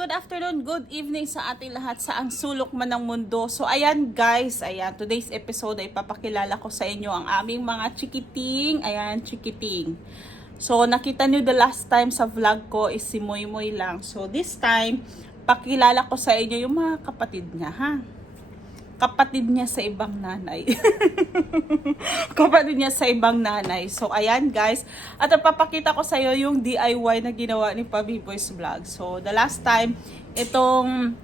good afternoon, good evening sa ating lahat sa ang sulok man ng mundo. So ayan guys, ayan, today's episode ay papakilala ko sa inyo ang aming mga chikiting. Ayan, chikiting. So nakita nyo the last time sa vlog ko is si Moy Moy lang. So this time, pakilala ko sa inyo yung mga kapatid niya, ha? Kapatid niya sa ibang nanay. Kapatid niya sa ibang nanay. So, ayan guys. At papakita ko sa iyo yung DIY na ginawa ni Pabi Boys Vlog. So, the last time, itong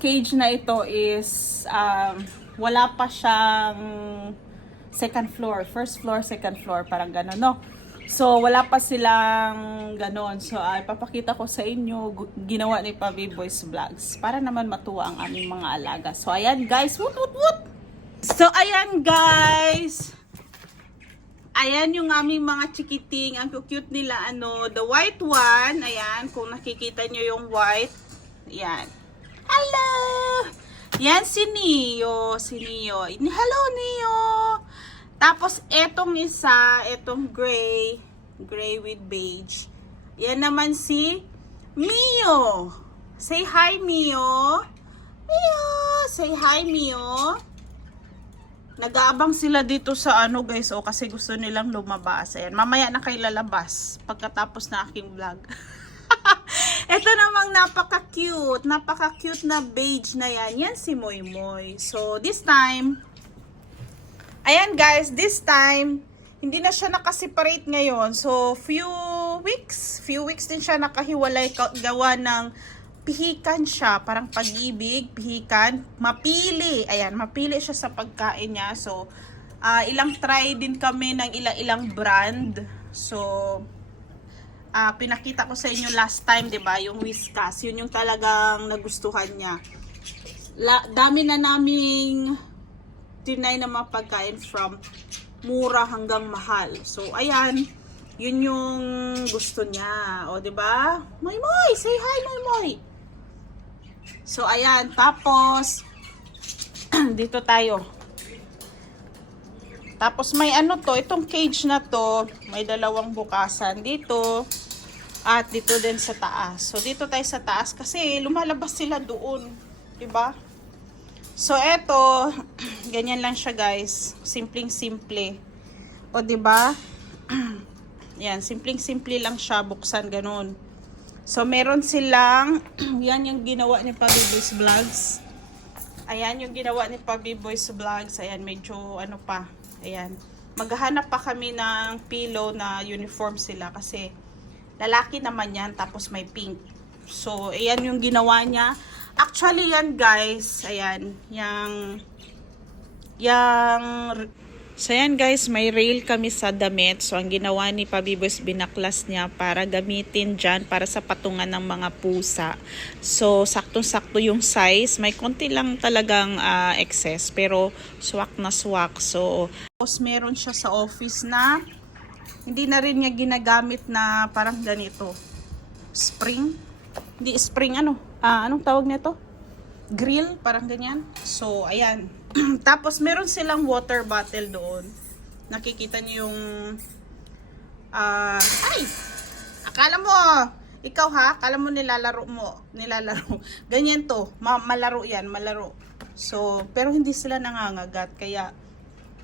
cage na ito is, wala pa siyang second floor. First floor, second floor. Parang gano'n, no? So, wala pa silang ganon. So, ipapakita ko sa inyo, ginawa ni Pabi Boys Vlogs. Para naman matuwa ang aming mga alaga. So, ayan guys. Woot, woot, woot! So, ayan guys. Ayan yung aming mga chikiting. Ang cute nila, the white one. Ayan, kung nakikita nyo yung white. Ayan. Hello! Yan si Neo. Si Neo. Hello, Neo! Tapos, etong isa, etong gray with beige. Yan naman si Mio. Say hi, Mio. Mio, say hi, Mio. Nag-aabang sila dito sa guys, kasi gusto nilang lumabas. Ayan, mamaya na kayo lalabas pagkatapos na aking vlog. Ito namang napaka-cute na beige na yan. Yan si Moy Moy. So, this time, ayan guys, this time, hindi na siya nakaseparate ngayon. So, few weeks din siya nakahiwalay, gawa ng pihikan siya. Parang pag-ibig, pihikan, mapili. Ayan, mapili siya sa pagkain niya. So, ilang try din kami ng ilang brand. So, pinakita ko sa inyo last time, 'di ba? Yung Whiskas, yun yung talagang nagustuhan niya. Dami na naming tinay na mga pagkain from mura hanggang mahal. So, ayan, yun yung gusto niya. O, diba? Moy Moy! Say hi, Moy Moy! So, ayan. Tapos, dito tayo. Tapos, may itong cage na to, may dalawang bukasan dito. At dito din sa taas. So, dito tayo sa taas kasi lumalabas sila doon. Diba? So, eto, ganyan lang siya guys. Simpleng-simple. O, diba? Yan, simpleng-simple lang siya. Buksan, ganun. So, meron silang, yan yung ginawa ni Pabi Boys Vlogs. Ayan yung ginawa ni Pabi Boys Vlogs. Ayan, medyo pa. Ayan. Maghahanap pa kami ng pillow na uniform sila kasi lalaki naman yan, tapos may pink. So, ayan yung ginawa niya. Actually, yan guys, ayan, so yan guys, may rail kami sa damit. So, ang ginawa ni Pabi Boys, binaklas niya para gamitin dyan, para sa patungan ng mga pusa. So, saktong-sakto yung size. May konti lang talagang excess, pero swak na swak. So, tapos meron siya sa office na hindi na rin niya ginagamit na parang ganito. Spring? Hindi spring, anong tawag nito? Grill, parang ganyan. So, ayan. Tapos, meron silang water bottle doon. Nakikita niyo yung ay! Akala mo, ikaw akala mo nilalaro. Ganyan to. Malaro yan, malaro. So, pero hindi sila nangangagat. Kaya,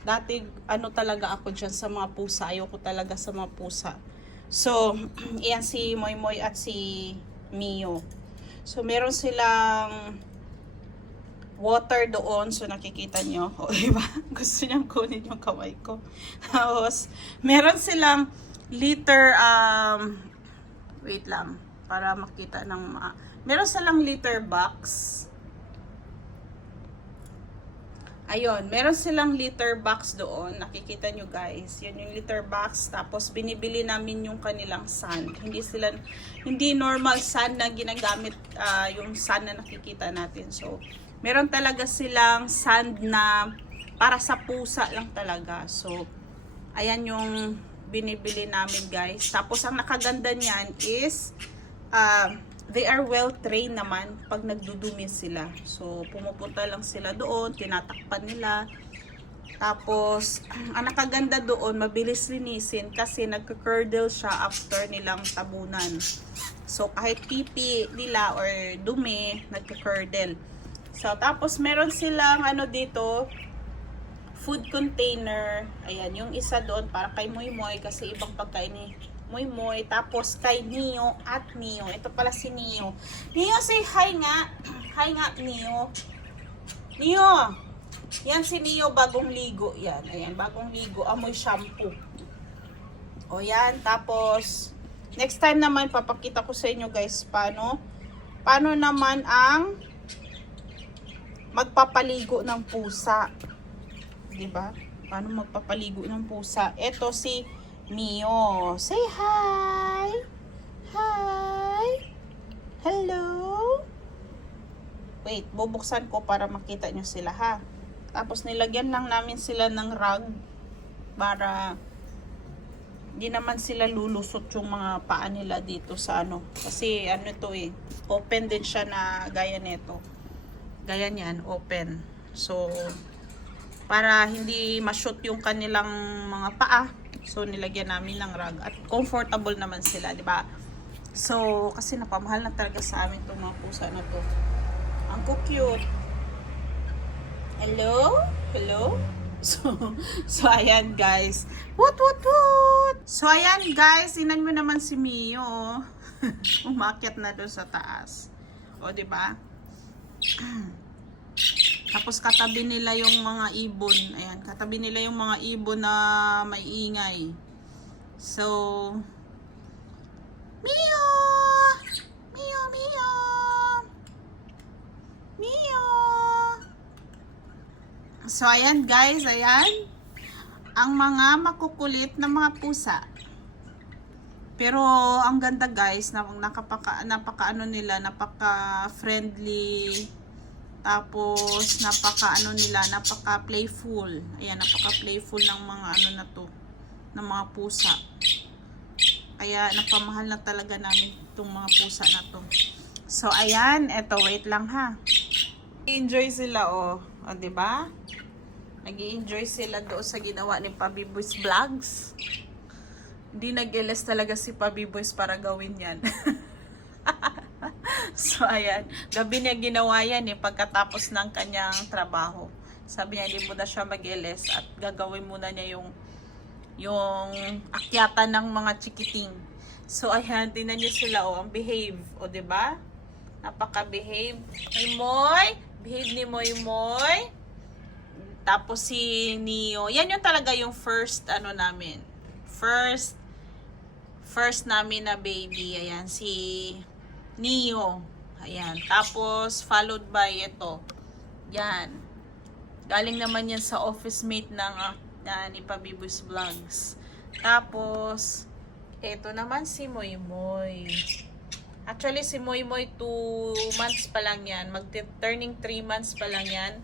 dati, talaga ako dyan sa mga pusa. Ayoko talaga sa mga pusa. So, iyan si Moy Moy at si Mio. So, meron silang water doon. So, nakikita nyo. O, diba? Gusto niyang kunin yung kamay ko. Tapos, meron silang liter, wait lang, para makita ng meron silang liter box. Ayun, meron silang liter box doon. Nakikita nyo guys. Yun yung liter box. Tapos, binibili namin yung kanilang sand. Hindi normal sand na ginagamit, yung sand na nakikita natin. So, meron talaga silang sand na para sa pusa lang talaga. So, ayan yung binibili namin guys. Tapos, ang nakaganda niyan is, they are well trained naman pag nagdudumi sila. So, pumupunta lang sila doon, tinatakpan nila. Tapos, ang nakaganda doon, mabilis linisin kasi nagka-curdle siya after nilang tabunan. So, kahit pipi nila or dumi, nagka-curdle. So, tapos meron silang ano dito, food container. Ayan, yung isa doon para kay Moy Moy kasi ibang pagkain ni Moy Moy. Tapos kay Neo at Neo. Ito pala si Neo. Neo, say hi nga. Hi nga, Neo. Neo! Yan si Neo, bagong ligo. Yan, ayan, bagong ligo. Amoy shampoo. O yan, tapos next time naman papakita ko sa inyo guys paano naman ang magpapaligo ng pusa. 'Di ba? Paano magpapaligo ng pusa? Ito si Mio. Say hi. Hi. Hello. Wait, bubuksan ko para makita nyo sila ha. Tapos nilagyan lang namin sila ng rug para hindi naman sila lulusot yung mga paa nila dito sa ano. Kasi ano to eh, open din siya na gaya nito. Gaya niyan, open. So, para hindi ma-shoot yung kanilang mga paa. So, nilagyan namin ng rug. At comfortable naman sila, di ba? So, kasi napamahal na talaga sa amin itong mga pusa na to. Ang cute. Hello? Hello? So ayan guys. What? So ayan guys, inan mo naman si Mio. Umakyat na doon sa taas. O, di ba? Tapos katabi nila yung mga ibon. Ayan, katabi nila yung mga ibon na may ingay. So, Mio! Mio, Mio! Mio! So, ayan guys, ayan. Ang mga makukulit na mga pusa. Pero, ang ganda guys, napaka friendly. Tapos, napaka playful. Ayan, napaka playful ng mga ano na to, ng mga pusa. Kaya, napamahal na talaga namin itong mga pusa na to. So, ayan, eto, wait lang ha. Enjoy sila, oh. O, diba? Nag-i-enjoy sila doon sa ginawa ni Pabi Boys Vlogs. Hindi nag-iles talaga si Pabi Boys para gawin yan. So, ayan. Gabi niya ginawa yan eh, pagkatapos ng kanyang trabaho. Sabi niya, hindi muna siya mag-iles at gagawin muna niya yung akyatan ng mga chikiting. So, ayan, tingnan niyo sila, oh, ang behave. O, diba? Napaka-behave. Moy Moy! Behave ni Moy Moy. Tapos si Neo. Yan yung talaga yung first ano namin. First namin na baby. Ayan si Neo. Ayan. Tapos followed by ito. Yan. Galing naman yan sa office mate ng ni Pabibus Vlogs. Tapos ito naman si Moy Moy. Actually si Moy Moy 2 months pa lang yan. Turning 3 months pa lang yan.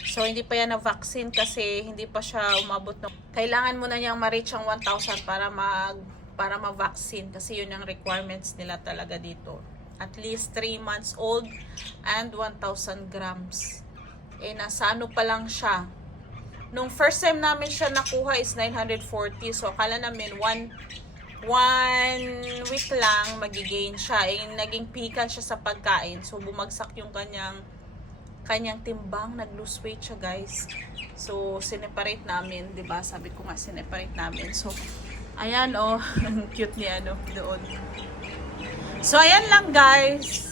So, hindi pa yan na-vaccine kasi hindi pa siya umabot ng... Kailangan mo na niyang ma-reach ang 1,000 para ma-vaccine kasi yun ang requirements nila talaga dito. At least 3 months old and 1,000 grams. Eh, nasa ano pa lang siya. Nung first time namin siya nakuha is 940. So, akala namin one week lang magigain siya. Eh, naging pikan siya sa pagkain. So, bumagsak yung kanyang timbang, nag-lose weight siya guys. So, sineparate namin, 'di ba? Sabi ko nga sineparate namin. So, ayan oh, ang cute niya ano doon. So, ayan lang guys.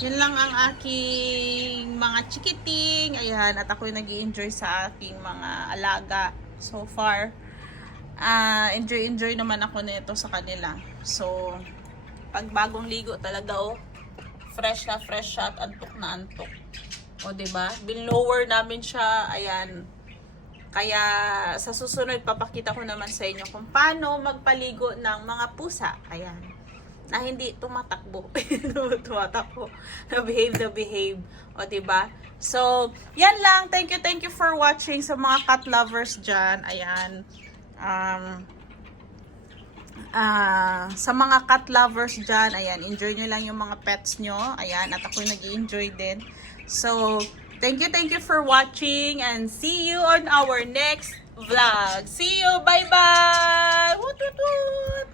Yun lang ang aking mga chikiting. Ayan, at ako yung nag-i-enjoy sa aking mga alaga so far. Enjoy naman ako nito sa kanila. So, pag bagong ligo talaga oh, fresh siya at antok na antok. O, diba? Bin-lower namin siya. Ayan. Kaya, sa susunod, papakita ko naman sa inyo kung paano magpaligo ng mga pusa. Ayan. Na hindi tumatakbo. Tumatakbo. Na behave. O, diba? So, yan lang. Thank you for watching sa mga cat lovers dyan. Ayan. Sa mga cat lovers dyan, ayan, enjoy nyo lang yung mga pets nyo. Ayan, at ako nag-i-enjoy din. So, thank you for watching and see you on our next vlog. See you! Bye-bye! Woot woot woot!